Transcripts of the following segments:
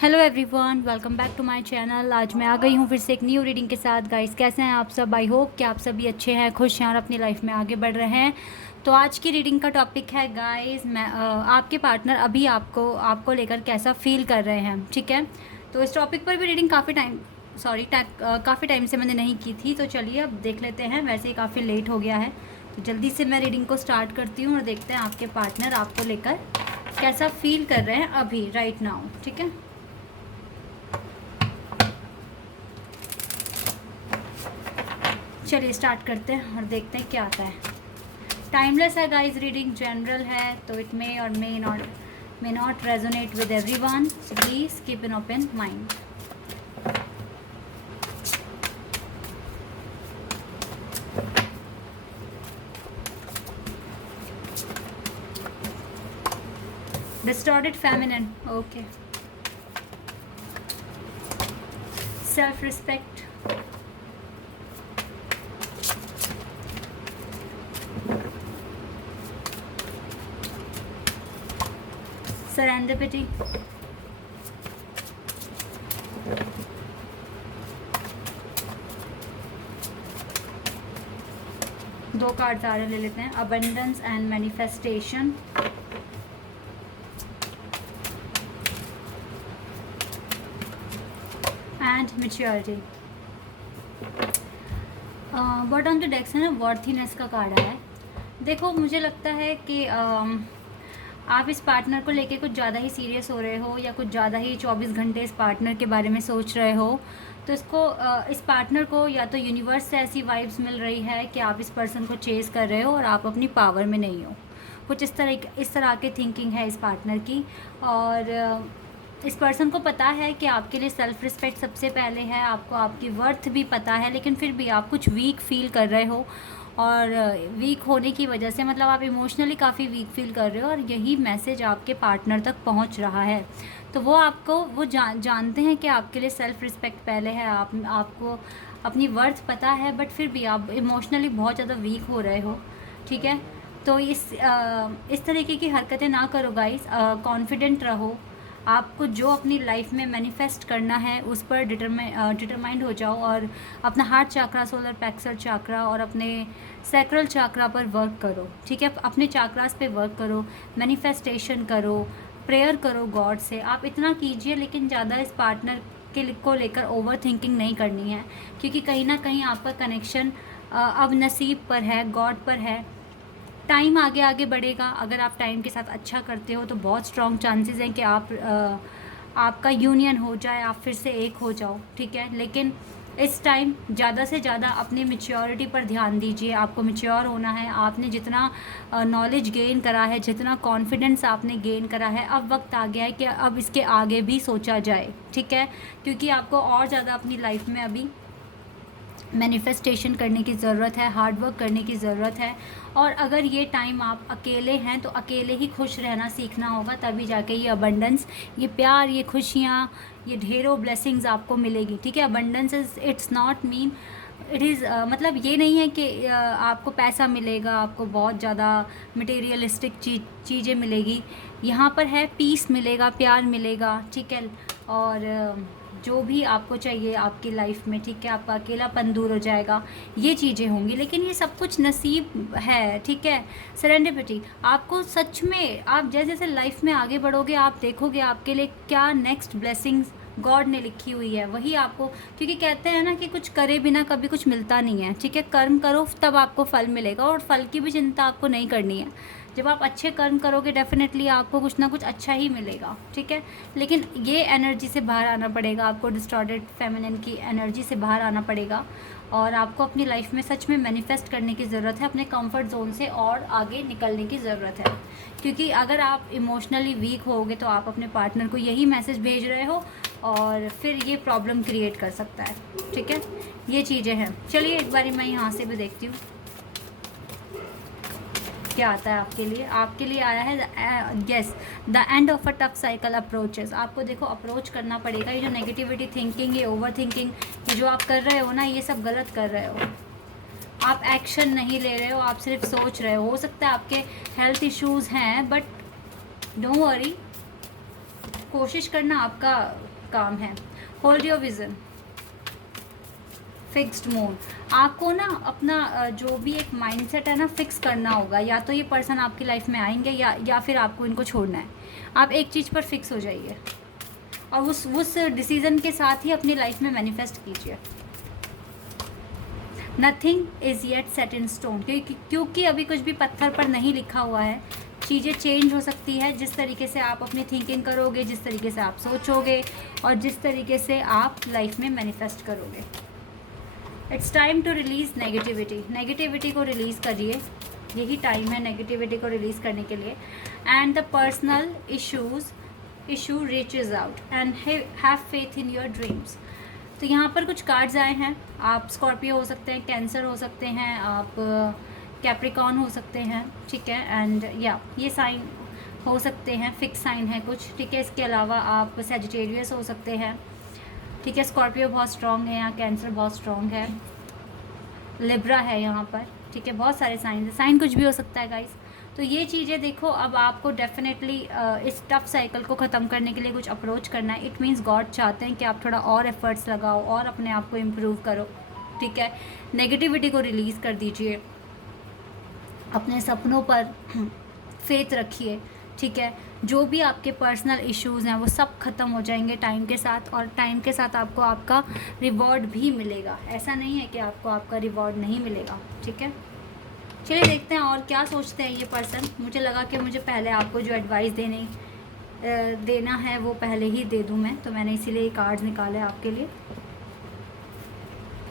Hello everyone, welcome back to my channel. आज मैं आ गई हूँ फिर से एक न्यू रीडिंग के साथ। गाइस, कैसे हैं आप सब? आई होप कि आप सभी अच्छे हैं, खुश हैं और अपनी लाइफ में आगे बढ़ रहे हैं। तो आज की रीडिंग का टॉपिक है गाइस, मैं आपके पार्टनर अभी आपको लेकर कैसा फील कर रहे हैं। ठीक है, तो इस टॉपिक पर भी रीडिंग काफ़ी टाइम से मैंने नहीं की थी। तो चलिए अब देख लेते हैं। वैसे ही काफ़ी लेट हो गया है, तो जल्दी से मैं रीडिंग को स्टार्ट करती हूँ और देखते हैं आपके पार्टनर आपको लेकर कैसा फील कर रहे हैं अभी राइट नाउ। ठीक है, चलिए स्टार्ट करते हैं और देखते हैं क्या आता है। टाइमलेस है गाइस, रीडिंग जनरल है, तो इट मे और may not resonate with everyone, so please keep an open mind. Distorted feminine, okay. Self respect, serendipity, दो कार्ड्स आ रहे ले लेते हैं। Abundance and manifestation, and maturity. Bottom on the decks है ना, वर्थीनेस का कार्ड है। देखो, मुझे लगता है कि आप इस पार्टनर को लेके कुछ ज़्यादा ही सीरियस हो रहे हो या कुछ ज़्यादा ही 24 घंटे इस पार्टनर के बारे में सोच रहे हो। तो इस पार्टनर को या तो यूनिवर्स से ऐसी वाइब्स मिल रही है कि आप इस पर्सन को चेस कर रहे हो और आप अपनी पावर में नहीं हो। कुछ इस तरह की थिंकिंग है इस पार्टनर की। और इस पर्सन को पता है कि आपके लिए सेल्फ रिस्पेक्ट सबसे पहले है, आपको आपकी वर्थ भी पता है, लेकिन फिर भी आप कुछ वीक फील कर रहे हो। और वीक होने की वजह से मतलब आप इमोशनली काफ़ी वीक फील कर रहे हो, और यही मैसेज आपके पार्टनर तक पहुंच रहा है। तो वो जानते हैं कि आपके लिए सेल्फ रिस्पेक्ट पहले है, आपको अपनी वर्थ पता है, बट फिर भी आप इमोशनली बहुत ज़्यादा वीक हो रहे हो। ठीक है, तो इस तरीके की हरकतें ना करो गाइस। कॉन्फिडेंट रहो। आपको जो अपनी लाइफ में मैनिफेस्ट करना है उस पर डिटरमाइंड हो जाओ, और अपना हार्ट चाकरा, सोलर प्लेक्सस चाकरा और अपने सैक्रल चाकरा पर वर्क करो। ठीक है, अपने चाकरास पे वर्क करो, मैनिफेस्टेशन करो, प्रेयर करो गॉड से। आप इतना कीजिए, लेकिन ज़्यादा इस पार्टनर को लेकर ओवर थिंकिंग नहीं करनी है, क्योंकि कहीं ना कहीं आपका कनेक्शन अब नसीब पर है, गॉड पर है। टाइम आगे आगे बढ़ेगा। अगर आप टाइम के साथ अच्छा करते हो तो बहुत स्ट्रॉन्ग चांसेस हैं कि आपका यूनियन हो जाए, आप फिर से एक हो जाओ। ठीक है, लेकिन इस टाइम ज़्यादा से ज़्यादा अपनी मैच्योरिटी पर ध्यान दीजिए। आपको मैच्योर होना है। आपने जितना नॉलेज गेन करा है, जितना कॉन्फिडेंस आपने गेन करा है, अब वक्त आ गया है कि अब इसके आगे भी सोचा जाए। ठीक है, क्योंकि आपको और ज़्यादा अपनी लाइफ में अभी मैनिफेस्टेशन करने की ज़रूरत है, हार्ड वर्क करने की ज़रूरत है। और अगर ये टाइम आप अकेले हैं तो अकेले ही खुश रहना सीखना होगा, तभी जाके ये अबंडेंस, ये प्यार, ये खुशियाँ, ये ढेरों ब्लेसिंग्स आपको मिलेगी। ठीक है, abundance it's not mean it is मतलब ये नहीं है कि आपको पैसा मिलेगा, आपको बहुत ज़्यादा मटेरियलिस्टिक चीज़ें मिलेगी। यहाँ पर है पीस मिलेगा, प्यार मिलेगा। ठीक है, और जो भी आपको चाहिए आपकी लाइफ में, ठीक है, आपका अकेलापन दूर हो जाएगा, ये चीज़ें होंगी। लेकिन ये सब कुछ नसीब है। ठीक है, सेरेंडिपिटी, आपको सच में आप जैसे जैसे लाइफ में आगे बढ़ोगे, आप देखोगे आपके लिए क्या नेक्स्ट ब्लेसिंग्स गॉड ने लिखी हुई है, वही आपको। क्योंकि कहते हैं ना कि कुछ करे बिना कभी कुछ मिलता नहीं है। ठीक है, कर्म करो तब आपको फल मिलेगा, और फल की भी चिंता आपको नहीं करनी है। जब आप अच्छे कर्म करोगे डेफिनेटली आपको कुछ ना कुछ अच्छा ही मिलेगा। ठीक है, लेकिन ये एनर्जी से बाहर आना पड़ेगा आपको, डिस्टॉर्टेड फेमिनिन की एनर्जी से बाहर आना पड़ेगा, और आपको अपनी लाइफ में सच में मैनिफेस्ट करने की ज़रूरत है। अपने कंफर्ट जोन से और आगे निकलने की ज़रूरत है, क्योंकि अगर आप इमोशनली वीक होगे तो आप अपने पार्टनर को यही मैसेज भेज रहे हो, और फिर ये प्रॉब्लम क्रिएट कर सकता है। ठीक है, ये चीज़ें हैं। चलिए एक बारी मैं यहाँ से भी देखती हूँ क्या आता है आपके लिए आया है yes, the end of a tough cycle approaches. आपको देखो अप्रोच करना पड़ेगा। ये जो नेगेटिविटी थिंकिंग, ये ओवर थिंकिंग, ये जो आप कर रहे हो ना, ये सब गलत कर रहे हो। आप एक्शन नहीं ले रहे हो, आप सिर्फ सोच रहे हो सकता है आपके हेल्थ इश्यूज़ हैं, बट डोंट वरी, कोशिश करना आपका काम है। Hold your vision, fixed mode. आपको ना अपना जो भी एक माइंडसेट है ना फिक्स करना होगा। या तो ये पर्सन आपकी लाइफ में आएंगे या फिर आपको इनको छोड़ना है। आप एक चीज़ पर फिक्स हो जाइए और उस डिसीज़न के साथ ही अपनी लाइफ में मैनिफेस्ट कीजिए। Nothing is yet set in stone, क्योंकि अभी कुछ भी पत्थर पर नहीं लिखा हुआ है। चीज़ें चेंज हो सकती है, जिस तरीके से आप अपनी थिंकिंग करोगे, जिस तरीके से आप सोचोगे और जिस तरीके से आप लाइफ में मैनिफेस्ट करोगे। It's time to release negativity को रिलीज़ करिए। यही टाइम है नेगेटिविटी को रिलीज़ करने के लिए। And the personal issue reaches out and have faith in your dreams. तो यहाँ पर कुछ कार्ड्स आए हैं। आप स्कॉर्पियो हो सकते हैं, कैंसर हो सकते हैं, आप कैप्रिकॉन हो सकते हैं, ठीक है। एंड ये साइन हो सकते हैं, फिक्स साइन है कुछ, ठीक है। इसके अलावा आप सैजिटेरियस हो सकते हैं, ठीक है। स्कॉर्पियो बहुत स्ट्रॉन्ग है यहाँ, कैंसर बहुत स्ट्रॉन्ग है, लिब्रा है यहाँ पर, ठीक है। बहुत सारे साइन है, साइन कुछ भी हो सकता है गाइस। तो ये चीज़ें देखो, अब आपको डेफिनेटली इस टफ साइकिल को ख़त्म करने के लिए कुछ अप्रोच करना है। इट मीन्स गॉड चाहते हैं कि आप थोड़ा और एफर्ट्स लगाओ और अपने आप को इम्प्रूव करो, ठीक है। नेगेटिविटी को रिलीज़ कर दीजिए, अपने सपनों पर फेथ रखिए, ठीक है। जो भी आपके पर्सनल इश्यूज़ हैं वो सब ख़त्म हो जाएंगे टाइम के साथ, और टाइम के साथ आपको आपका रिवॉर्ड भी मिलेगा। ऐसा नहीं है कि आपको आपका रिवॉर्ड नहीं मिलेगा, ठीक है। चलिए देखते हैं और क्या सोचते हैं ये पर्सन। मुझे लगा कि मुझे पहले आपको जो एडवाइस देना है वो पहले ही दे दूं मैं, तो मैंने इसीलिए कार्ड्स निकाले आपके लिए।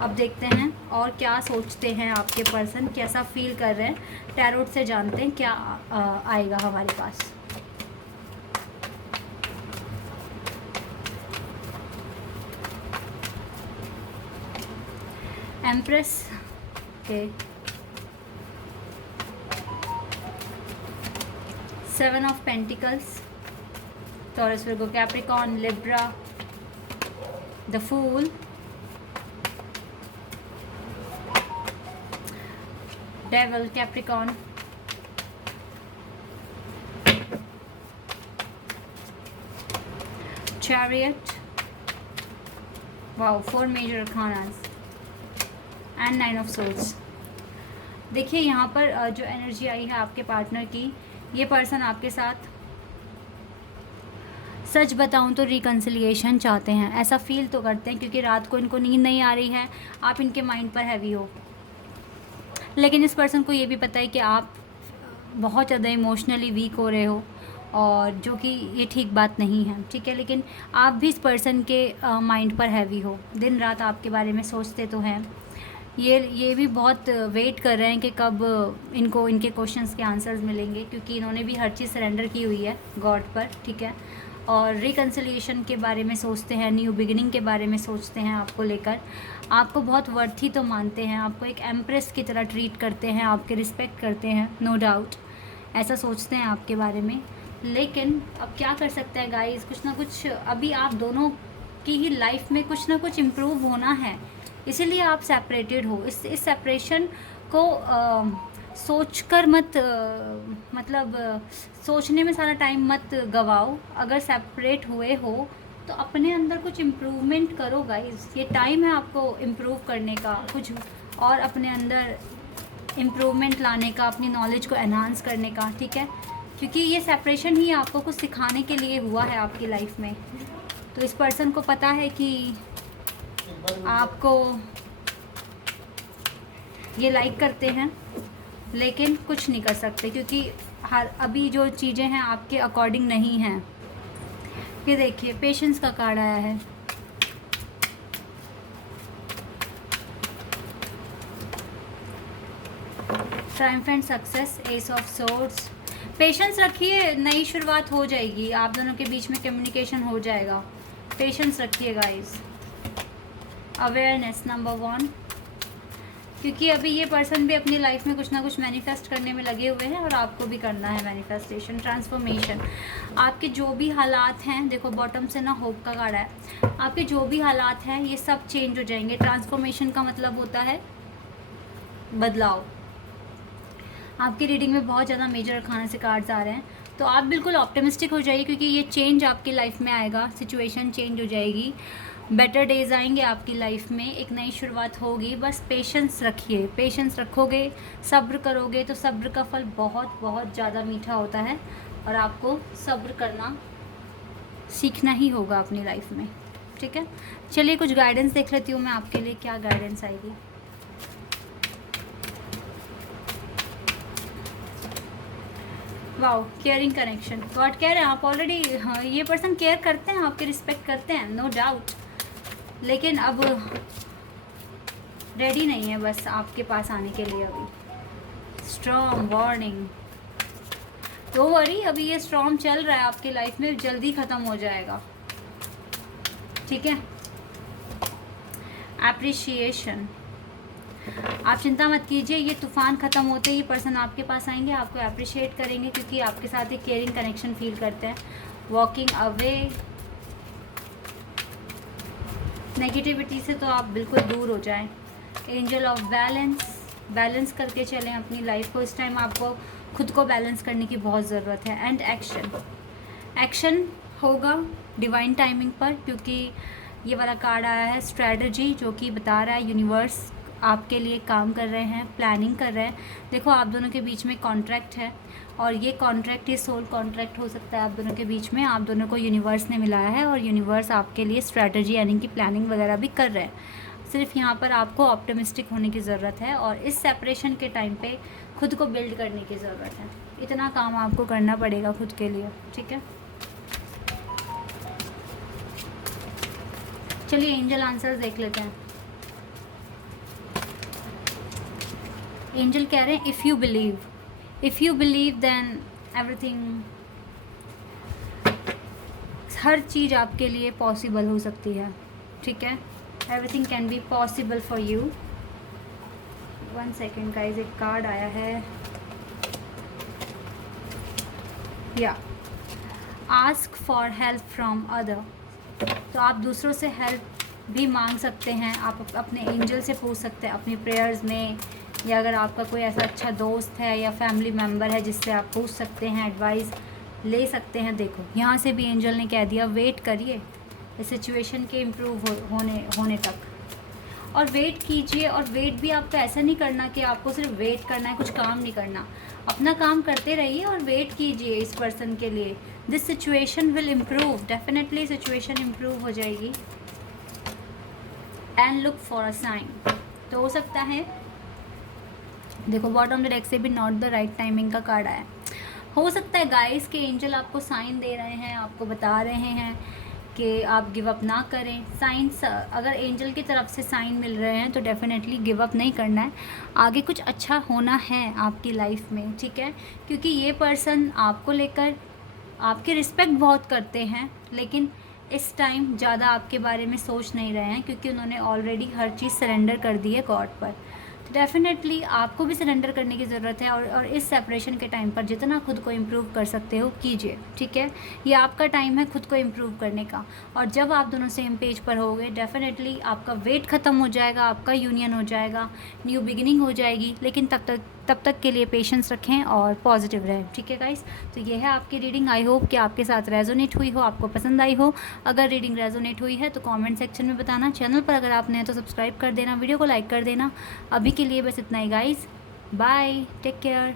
अब देखते हैं और क्या सोचते हैं आपके पर्सन, कैसा फील कर रहे हैं। टैरोट से जानते हैं क्या आएगा हमारे पास। Empress, okay, 7 of Pentacles, Taurus, Virgo, Capricorn, Libra, the Fool, Devil, Capricorn, Chariot, wow, 4 major arcanas and 9 of Swords। देखिए यहाँ पर जो एनर्जी आई है आपके पार्टनर की, ये पर्सन आपके साथ सच बताऊं तो रिकन्सिलिएशन चाहते हैं। ऐसा फील तो करते हैं, क्योंकि रात को इनको नींद नहीं आ रही है, आप इनके माइंड पर हैवी हो। लेकिन इस पर्सन को ये भी पता है कि आप बहुत ज़्यादा इमोशनली वीक हो रहे हो, और जो कि ये ठीक बात नहीं है, ठीक है। लेकिन आप भी इस पर्सन के माइंड पर हैवी हो, दिन रात आपके बारे में सोचते तो हैं। ये भी बहुत वेट कर रहे हैं कि कब इनको इनके क्वेश्चंस के आंसर्स मिलेंगे, क्योंकि इन्होंने भी हर चीज़ सरेंडर की हुई है गॉड पर, ठीक है। और रिकन्सिलिएशन के बारे में सोचते हैं, न्यू बिगिनिंग के बारे में सोचते हैं आपको लेकर। आपको बहुत वर्थी तो मानते हैं, आपको एक एम्प्रेस की तरह ट्रीट करते हैं, आपके रिस्पेक्ट करते हैं, नो डाउट ऐसा सोचते हैं आपके बारे में। लेकिन अब क्या कर सकते हैं गाइस, कुछ ना कुछ अभी आप दोनों की ही लाइफ में कुछ ना कुछ इम्प्रूव होना है, इसीलिए आप सेपरेटेड हो। इस सेपरेशन को सोचकर मत सोचने में सारा टाइम मत गवाओ। अगर सेपरेट हुए हो तो अपने अंदर कुछ इम्प्रूवमेंट करो गाइस। ये टाइम है आपको इम्प्रूव करने का, कुछ और अपने अंदर इम्प्रूवमेंट लाने का, अपनी नॉलेज को एनहांस करने का, ठीक है। क्योंकि ये सेपरेशन ही आपको कुछ सिखाने के लिए हुआ है आपकी लाइफ में। तो इस पर्सन को पता है कि आपको ये लाइक करते हैं, लेकिन कुछ नहीं कर सकते, क्योंकि अभी जो चीज़ें हैं आपके अकॉर्डिंग नहीं हैं। ये देखिए पेशेंस का कार्ड आया है, triumphant success, S of swords. Patience रखिए, नई शुरुआत हो जाएगी, आप दोनों के बीच में कम्युनिकेशन हो जाएगा। पेशेंस रखिए गाइस। अवेयरनेस नंबर 1, क्योंकि अभी ये पर्सन भी अपनी लाइफ में कुछ ना कुछ मैनिफेस्ट करने में लगे हुए हैं, और आपको भी करना है मैनिफेस्टेशन, ट्रांसफॉर्मेशन। आपके जो भी हालात हैं, देखो बॉटम से ना होप का कार्ड है, आपके जो भी हालात हैं ये सब चेंज हो जाएंगे। ट्रांसफॉर्मेशन का मतलब होता है बदलाव। आपकी रीडिंग में बहुत ज़्यादा मेजर अरकाना से कार्ड्स आ रहे हैं, तो आप बिल्कुल ऑप्टिमिस्टिक हो जाइए, क्योंकि ये चेंज आपकी लाइफ में आएगा, सिचुएशन चेंज हो जाएगी, बेटर डेज आएंगे आपकी लाइफ में, एक नई शुरुआत होगी। बस पेशेंस रखिए, पेशेंस रखोगे, सब्र करोगे तो सब्र का फल बहुत बहुत ज़्यादा मीठा होता है, और आपको सब्र करना सीखना ही होगा अपनी लाइफ में। ठीक है, चलिए कुछ गाइडेंस देख लेती हूँ मैं आपके लिए, क्या गाइडेंस आएगी। Wow, caring connection. गॉड कह रहे हैं आप ऑलरेडी, हाँ, ये पर्सन केयर करते हैं, आपके रिस्पेक्ट करते हैं, नो डाउट, लेकिन अब रेडी नहीं है बस आपके पास आने के लिए अभी। स्ट्रॉन्ग वार्निंग, तो वरी, अभी ये स्ट्रॉन्ग चल रहा है आपकी लाइफ में, जल्दी ख़त्म हो जाएगा। ठीक है, एप्रिशिएशन, आप चिंता मत कीजिए, ये तूफान ख़त्म होते ही पर्सन आपके पास आएंगे, आपको अप्रिशिएट करेंगे, क्योंकि आपके साथ एक केयरिंग कनेक्शन फील करते हैं। वॉकिंग अवे, नेगेटिविटी से तो आप बिल्कुल दूर हो जाएं। एंजल ऑफ बैलेंस, बैलेंस करके चलें अपनी लाइफ को, इस टाइम आपको खुद को बैलेंस करने की बहुत ज़रूरत है। एंड एक्शन, एक्शन होगा डिवाइन टाइमिंग पर, क्योंकि ये वाला कार्ड आया है स्ट्रैटेजी, जो कि बता रहा है यूनिवर्स आपके लिए काम कर रहे हैं, प्लानिंग कर रहे हैं। देखो आप दोनों के बीच में कॉन्ट्रैक्ट है, और ये कॉन्ट्रैक्ट, ये सोल कॉन्ट्रैक्ट हो सकता है आप दोनों के बीच में, आप दोनों को यूनिवर्स ने मिलाया है, और यूनिवर्स आपके लिए स्ट्रैटेजी यानी कि प्लानिंग वगैरह भी कर रहे हैं। सिर्फ यहाँ पर आपको ऑप्टिमिस्टिक होने की ज़रूरत है, और इस सेपरेशन के टाइम पे खुद को बिल्ड करने की ज़रूरत है। इतना काम आपको करना पड़ेगा खुद के लिए। ठीक है, चलिए एंजल आंसर्स देख लेते हैं। एंजल कह रहे हैं if you believe then everything, हर चीज़ आपके लिए पॉसिबल हो सकती है। ठीक है, everything can be possible for you. 1 second guys, एक कार्ड आया है, या ask for help from other, तो आप दूसरों से हेल्प भी मांग सकते हैं, आप अपने एंजल से पूछ सकते हैं अपनी प्रेयर्स में, या अगर आपका कोई ऐसा अच्छा दोस्त है या फैमिली मेम्बर है जिससे आप पूछ सकते हैं, एडवाइस ले सकते हैं। देखो यहाँ से भी एंजल ने कह दिया वेट करिए इस सिचुएशन के इम्प्रूव होने तक, और वेट कीजिए। और वेट भी आपको ऐसा नहीं करना कि आपको सिर्फ वेट करना है, कुछ काम नहीं करना, अपना काम करते रहिए और वेट कीजिए इस पर्सन के लिए। This situation will improve, definitely situation improve हो जाएगी। And look for a sign, तो हो सकता है, देखो बॉटम द डेक से भी नॉट द राइट टाइमिंग का कार्ड आया, हो सकता है गाइस के एंजल आपको साइन दे रहे हैं, आपको बता रहे हैं कि आप गिव अप ना करें। साइंस, अगर एंजल की तरफ से साइन मिल रहे हैं तो डेफिनेटली गिव अप नहीं करना है, आगे कुछ अच्छा होना है आपकी लाइफ में। ठीक है, क्योंकि ये पर्सन आपको लेकर आपकी रिस्पेक्ट बहुत करते हैं, लेकिन इस टाइम ज़्यादा आपके बारे में सोच नहीं रहे हैं, क्योंकि उन्होंने ऑलरेडी हर चीज़ सरेंडर कर दी है गॉड पर। तो डेफिनेटली आपको भी सरेंडर करने की ज़रूरत है, और इस सेपरेशन के टाइम पर जितना खुद को इम्प्रूव कर सकते हो कीजिए। ठीक है, ये आपका टाइम है खुद को इम्प्रूव करने का, और जब आप दोनों सेम पेज पर होगे डेफिनेटली आपका वेट ख़त्म हो जाएगा, आपका यूनियन हो जाएगा, न्यू बिगिनिंग हो जाएगी। लेकिन तब तक के लिए पेशेंस रखें और पॉजिटिव रहें। ठीक है गाइस, तो ये है आपकी रीडिंग। आई होप कि आपके साथ रेजोनेट हुई हो, आपको पसंद आई हो। अगर रीडिंग रेजोनेट हुई है तो कमेंट सेक्शन में बताना। चैनल पर अगर आपने तो सब्सक्राइब कर देना, वीडियो को लाइक कर देना। अभी के लिए बस इतना ही गाइस, बाय, टेक केयर।